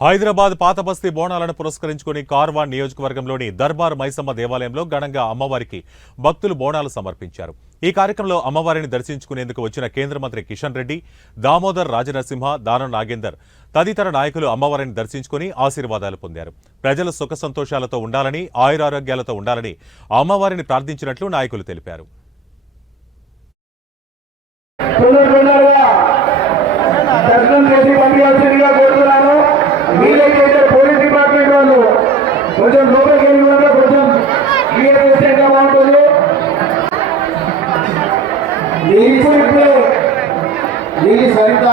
హైదరాబాద్ పాత బస్తీ బోనాలను పురస్కరించుకుని కార్వాన్ నియోజకవర్గంలోని దర్బార్ మైసమ్మ దేవాలయంలో ఘనంగా అమ్మవారికి భక్తులు బోనాలు సమర్పించారు. ఈ కార్యక్రమంలో అమ్మవారిని దర్శించుకునేందుకు వచ్చిన కేంద్ర మంత్రి కిషన్ రెడ్డి, దామోదర్ రాజనరసింహ, దానం నాగేందర్ తదితర నాయకులు అమ్మవారిని దర్శించుకుని ఆశీర్వాదాలు పొందారు. ప్రజలు సుఖ సంతోషాలతో ఉండాలని, ఆయురారోగ్యాలతో ఉండాలని అమ్మవారిని ప్రార్థించినట్లు నాయకులు తెలిపారు. వీలైతే పోలీస్ డిపార్ట్మెంట్ వాళ్ళు కొంచెం లోపలికి వెళ్ళి కూడా కొంచెం క్లియర్ చేస్తే బాగుంటుంది. ఇప్పుడే నీలి సరిత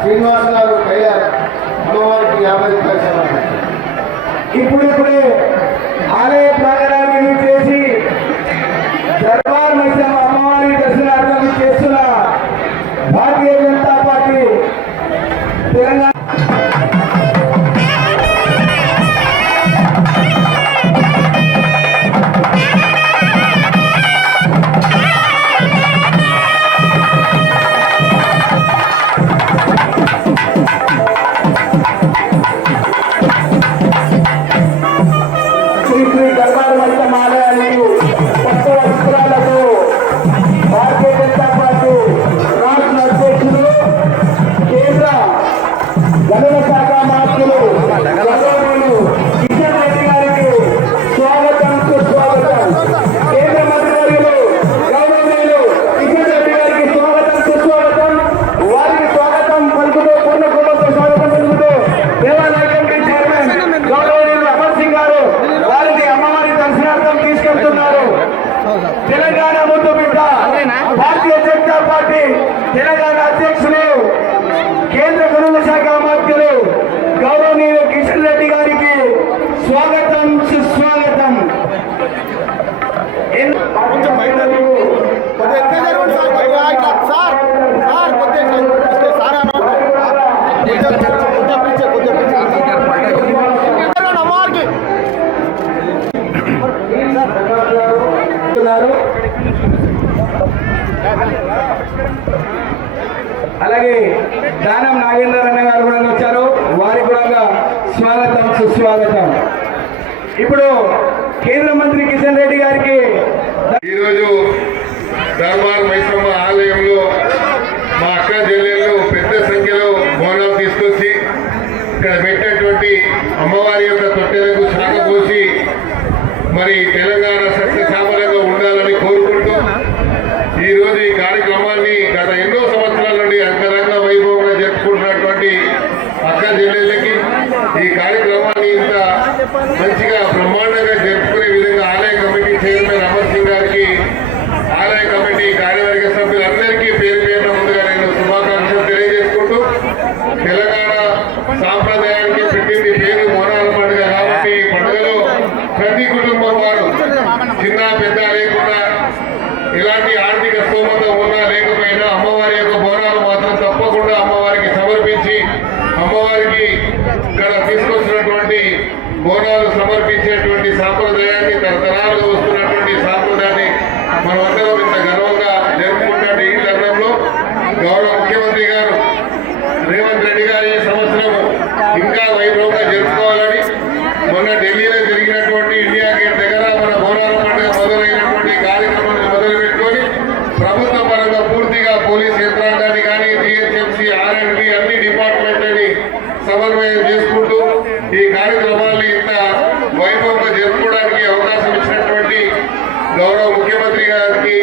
శ్రీనివాస్ గారు కళ్యాణ్ అమ్మవారికి 50 రూపాయలు ఇప్పుడిప్పుడే ఆలయ ప్రాంగణాన్ని చేసి దర్బార్ మైసమ్మ అమ్మవారి దర్శనార్థం చేస్తున్న భారతీయ జనతా పార్టీ తెలంగాణ దర్బార్ మైసమ్మ ఆలయానికి కొత్త వస్త్రాలతో భారతీయ జనతా పార్టీ రాష్ట్ర అధ్యక్షులు, కేంద్ర గనుల శాఖ మంత్రులు కిషన్ రెడ్డి గారికి స్వాగతం, సుస్వాగతం. కేంద్ర మంత్రివర్యులు గౌరవనీయులు కిషన్ రెడ్డి గారికి స్వాగతం, సుస్వాగతం. వారికి స్వాగతం పలుకుతూ, పూర్ణ కుటుంబ స్వాగతం పలుకుతూ దేవాలయ కమిటీ చైర్మన్ గౌరవనీయులు అమర్ సింగ్ గారు వారికి అమ్మవారి దర్శనార్థం తీసుకెళ్తున్నారు. తెలంగాణ ముందు బిడ్డ భారతీయ జనతా పార్టీ తెలంగాణ అధ్యక్షులు, కేంద్ర గనుల శాఖ మంత్రులు గౌరవనీయులు కిషన్ రెడ్డి గారికి స్వాగతం, సుస్వాగతం. అలాగే దానం నాగేందర్ అన్న గారు కూడా వచ్చారు. వారికి కూడా స్వాగతం, సుస్వాగతం. ఇప్పుడు కేంద్ర మంత్రి కిషన్ రెడ్డి గారికి ఈరోజు దర్బార్ మైసమ్మ ఆలయంలో మా అక్క చెల్లెళ్ళు పెద్ద సంఖ్యలో బోనాలు తీసుకొచ్చి ఇక్కడ పెట్టినటువంటి అమ్మవారి యొక్క తొట్టెలకు శాఖ పోసి మరి తెలంగాణ సస్యశ్యామలంగా ఉండాలని కోరుకుంటూ ఈరోజు ఈ కార్యక్రమాన్ని గత ఎన్నో సంవత్సరాల నుండి అంగరంగ వైభవంగా జరుపుకుంటున్నటువంటి అక్క చెల్లెళ్ళకి ఈ కార్యక్రమాన్ని ఇంత మంచిగా బ్రహ్మాండంగా జరుపుకునే విధంగా ఆలయ కమిటీ చైర్మన్ అమర్ సింగ్ గారికి, ఆలయ కమిటీ కార్యవర్గ సభ్యులందరికీ పేరు పేరున ముందుగా నేను శుభాకాంక్షలు తెలియజేసుకుంటూ, తెలంగాణ సాంప్రదాయానికి పెట్టింది పేరు బోనాల పండుగ కాబట్టి ఈ పండుగలో ప్రతి కుటుంబం వారు చిన్న పెద్ద లేకుండా ఎలాంటి ఆర్థిక స్తోమత ఉన్నా లేకపోయినా అమ్మవారి యొక్క బోనాలు మాత్రం తప్పకుండా అమ్మవారికి సమర్పించి అమ్మవారికి ఇక్కడ తీసుకొచ్చినటువంటి బోనాలు సమర్పించేటువంటి సాంప్రదాయాన్ని తరతరాలుగా వస్తున్నటువంటి సాంప్రదాయాన్ని మనమందరం ఇంత గర్వంగా జరుపుకుంటే ఈ తరుణంలో గౌరవ ముఖ్యమంత్రి గారు రేవంత్ రెడ్డి గారు ఈ సంవత్సరం ఇంకా వైభవంగా జరుపుకోవాలని మొన్న ఢిల్లీలో జరిగినటువంటి ఇండియా గేట్ దగ్గర మన బోనాల పండుగ మొదలైనటువంటి కార్యక్రమాన్ని మొదలుపెట్టుకొని ప్రభుత్వ పరంగా పూర్తిగా పోలీస్ యంత్రాంగాన్ని కానీ జిహెచ్ఎంసీ, ఆర్ఎండ్బి అన్ని డిపార్ట్మెంట్లని సమన్వయం చేసుకుంటూ ఈ కార్యక్రమాన్ని ఇంత వైభవంగా జరుపుకోవడానికి అవకాశం ఇచ్చినటువంటి గౌరవ ముఖ్యమంత్రి గారికి